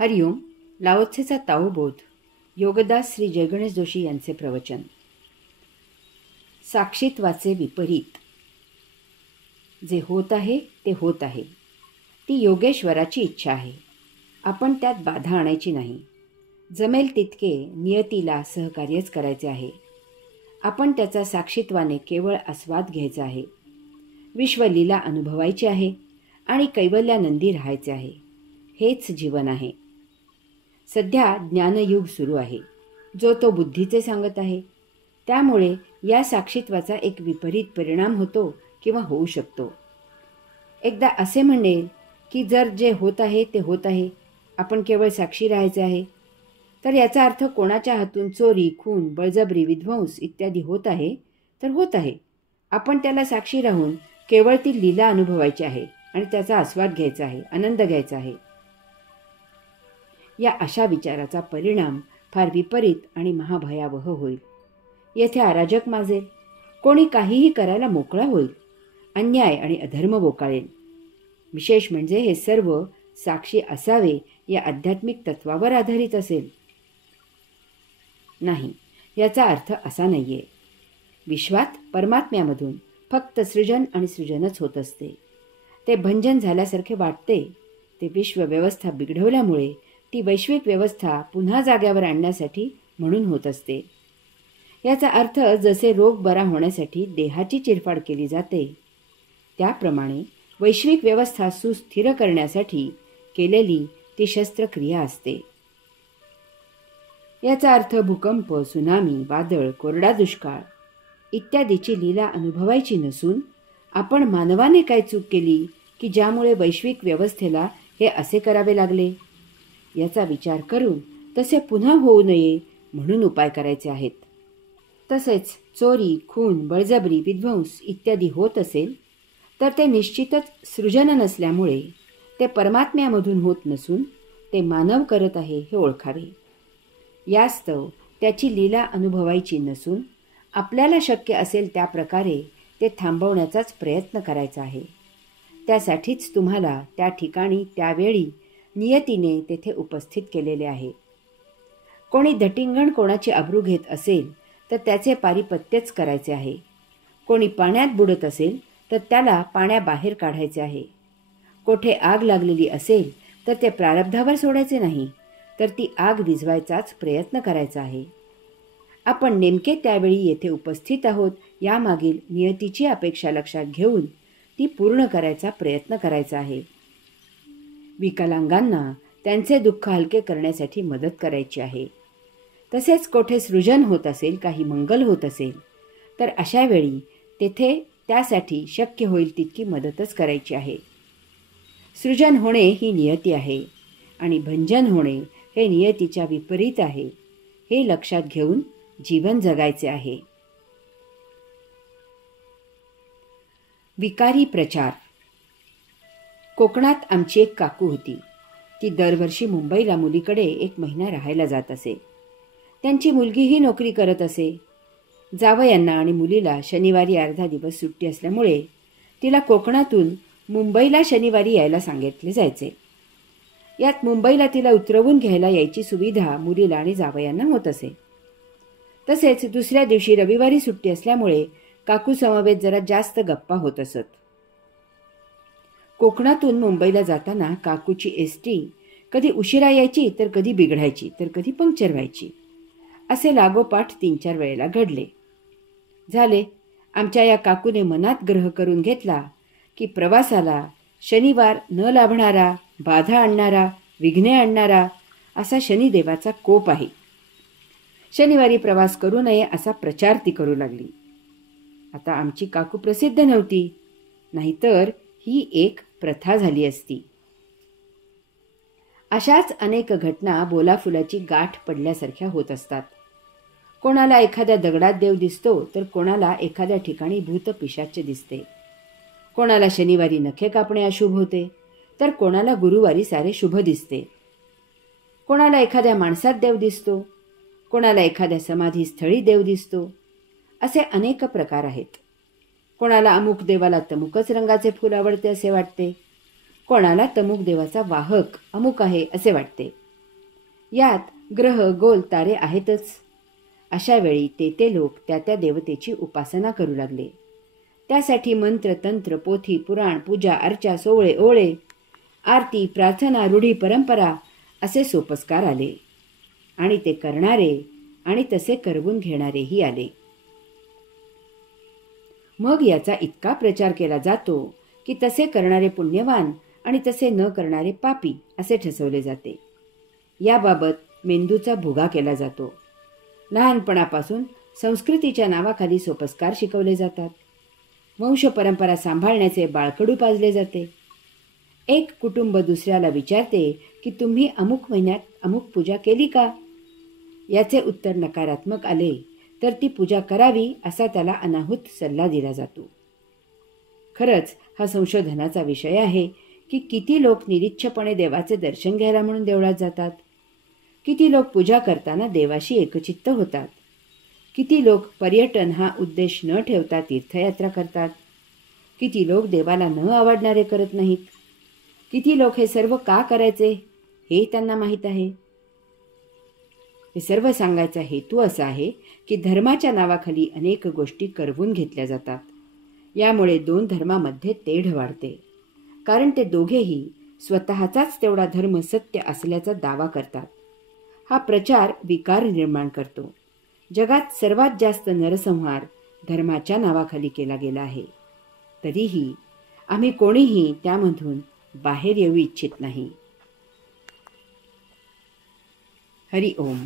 हरिओम. लाओत्सेचा ताओबोध. योगदास श्री जयगणेश जोशी यांचे प्रवचन. साक्षीत्वाचे विपरीत. जे होत आहे ते होत आहे. ती योगेश्वराची इच्छा आहे. आपण त्यात बाधा आणायची नाही. जमेल तितके नियतीला सहकार्यच करायचे आहे. आपण त्याचा साक्षीत्वाने केवळ आस्वाद घ्यायचा आहे. विश्वलीला अनुभवायची आहे आणि कैवल्यानंदी राहायचे आहे. हेच जीवन आहे. सध्या ज्ञानयुग सुरू आहे, जो तो बुद्धीचे सांगत आहे. त्यामुळे या साक्षीत्वाचा एक विपरीत परिणाम होतो किंवा होऊ शकतो. एकदा असे म्हणेल की जर जे होत आहे ते होत आहे, आपण केवळ साक्षी राहायचे आहे, तर याचा अर्थ कोणाच्या हातून चोरी, खून, बळजबरी, विध्वंस इत्यादी होत आहे तर होत आहे. आपण त्याला साक्षी राहून केवळ ती लीला अनुभवायची आहे आणि त्याचा आस्वाद घ्यायचा आहे, आनंद घ्यायचा आहे. या अशा विचाराचा परिणाम फार विपरीत आणि महाभयावह होईल. येथे अराजक माजेल. कोणी काहीही करायला मोकळा होईल. अन्याय आणि अधर्म बोकाळेल. विशेष म्हणजे हे सर्व साक्षी असावे या आध्यात्मिक तत्वावर आधारित असेल. नाही, याचा अर्थ असा नाहीये. विश्वात परमात्म्यामधून फक्त सृजन आणि सृजनच होत असते. ते भंजन झाल्यासारखे वाटते. ते विश्व व्यवस्था बिघडवल्यामुळे ती वैश्विक व्यवस्था पुन्हा जाग्यावर आणण्यासाठी म्हणून होत असते. याचा अर्थ जसे रोग बरा होण्यासाठी देहाची चिरफाड केली जाते, त्याप्रमाणे वैश्विक व्यवस्था सुस्थिर करण्यासाठी केलेली ती शस्त्रक्रिया असते. याचा अर्थ भूकंप, सुनामी, वादळ, कोरडा दुष्काळ इत्यादीची लीला अनुभवायची नसून आपण मानवाने काय चूक केली की ज्यामुळे वैश्विक व्यवस्थेला हे असे करावे लागले, याचा विचार करून तसे पुन्हा होऊ नये म्हणून उपाय करायचे आहेत. तसेच चोरी, खून, बळजबरी, विध्वंस इत्यादी होत असेल तर ते निश्चितच सृजन नसल्यामुळे ते परमात्म्यामधून होत नसून ते मानव करत आहे हे ओळखावे. यास्तव त्याची लीला अनुभवायची नसून आपल्याला शक्य असेल त्या प्रकारे ते थांबवण्याचाच प्रयत्न करायचा आहे. त्यासाठीच तुम्हाला त्या ठिकाणी त्यावेळी नियतीने तेथे उपस्थित केलेले आहे. कोणी धटिंगण कोणाची अब्रू घेत असेल तर त्याचे पारिपत्यच करायचे आहे. कोणी पाण्यात बुडत असेल तर त्याला पाण्याबाहेर काढायचे आहे. कोठे आग लागलेली असेल तर ते प्रारब्धावर सोडायचे नाही, तर ती आग विझवायचाच प्रयत्न करायचा आहे. आपण नेमके त्यावेळी येथे उपस्थित आहोत यामागील नियतीची अपेक्षा लक्षात घेऊन ती पूर्ण करायचा प्रयत्न करायचा आहे. विकलांगांना त्यांचे दुःख हलके करण्यासाठी मदत करायची आहे. तसेच कोठे सृजन होत असेल, काही मंगल होत असेल तर अशा वेळी तेथे त्यासाठी शक्य होईल तितकी मदतच करायची आहे. सृजन होणे ही नियती आहे आणि भंजन होणे हे नियतीच्या विपरीत आहे. हे लक्षात घेऊन जीवन जगायचे आहे. विकारी प्रचार. कोकणात आमची एक काकू होती. ती दरवर्षी मुंबईला मुलीकडे 1 महिना राहायला जात असे. त्यांची मुलगीही नोकरी करत असे. जावयांना आणि मुलीला शनिवारी अर्धा दिवस सुट्टी असल्यामुळे तिला कोकणातून मुंबईला शनिवारी यायला सांगितले जायचे. यात मुंबईला तिला उतरवून घ्यायला यायची सुविधा मुलीला आणि जावयांना होत असे. तसेच दुसऱ्या दिवशी रविवारी सुट्टी असल्यामुळे काकू समवेत जरा जास्त गप्पा होत असत. कोकणातून मुंबईला जाताना काकूची एसटी कधी उशिरा यायची तर कधी बिघडायची तर कधी पंक्चर व्हायची. असे लागोपाठ 3-4 वेळेला घडले. झाले. आमच्या या काकूने मनात ग्रह करून घेतला की प्रवासाला शनिवार न लाभणारा, बाधा आणणारा, विघ्ने आणणारा असा शनिदेवाचा कोप आहे. शनिवारी प्रवास करू नये असा प्रचार ती करू लागली. आता आमची काकू प्रसिद्ध नव्हती, नाहीतर ही एक प्रथा झाली असती. अशाच अनेक घटना बोलाफुलाची गाठ पडल्यासारख्या होत असतात. कोणाला एखाद्या दगडात देव दिसतो तर कोणाला एखाद्या ठिकाणी भूत पिशाच दिसते. कोणाला शनिवारी नखे कापणे अशुभ होते तर कोणाला गुरुवारी सारे शुभ दिसते. कोणाला एखाद्या माणसात देव दिसतो, कोणाला एखाद्या समाधीस्थळी देव दिसतो. असे अनेक प्रकार आहेत. कोणाला अमुक देवाला तमुकच रंगाचे फूल आवडते असे वाटते, कोणाला तमुक देवाचा वाहक अमुक आहे असे वाटते. यात ग्रह, गोल, तारे आहेतच. अशा वेळी ते लोक त्या देवतेची उपासना करू लागले. त्यासाठी मंत्र, तंत्र, पोथी, पुराण, पूजा, अर्चा, सोवळे, ओळे, आरती, प्रार्थना, रूढी, परंपरा असे सोपस्कार आले. आणि ते करणारे आणि तसे करवून घेणारेही आले. मग याचा इतका प्रचार केला जातो की तसे करणारे पुण्यवान आणि तसे न करणारे पापी असे ठसवले जाते. याबाबत मेंदूचा भुगा केला जातो. लहानपणापासून संस्कृतीच्या नावाखाली सोपस्कार शिकवले जातात. वंश परंपरा सांभाळण्याचे बाळकडू पाजले जाते. एक कुटुंब दुसऱ्याला विचारते की तुम्ही अमुक महिन्यात अमुक पूजा केली का? याचे उत्तर नकारात्मक आले तर ती पूजा करावी असा त्याला अनाहूत सल्ला दिला जातो. खरंच हा संशोधनाचा विषय आहे की किती लोक निरीच्छपणे देवाचे दर्शन घ्यायला म्हणून देवळात जातात. किती लोक पूजा करताना देवाशी एकचित्त होतात. किती लोक पर्यटन हा उद्देश न ठेवता तीर्थयात्रा करतात. किती लोक देवाला न आवडणारे करत नाहीत. किती लोक हे सर्व का करायचे हे त्यांना माहीत आहे. हे सर्व सांगायचा हेतू असा आहे की धर्माच्या नावाखाली अनेक गोष्टी करवून घेतल्या जातात. यामुळे दोन धर्मामध्ये तेढ वाढते. कारण ते दोघेही स्वतःचाच तेवढा धर्म सत्य असल्याचा दावा करतात. हा प्रचार विकार निर्माण करतो. जगात सर्वात जास्त नरसंहार धर्माच्या नावाखाली केला गेला आहे. तरीही आम्ही कोणीही त्यामधून बाहेर येऊ इच्छित नाही. हरि ओम.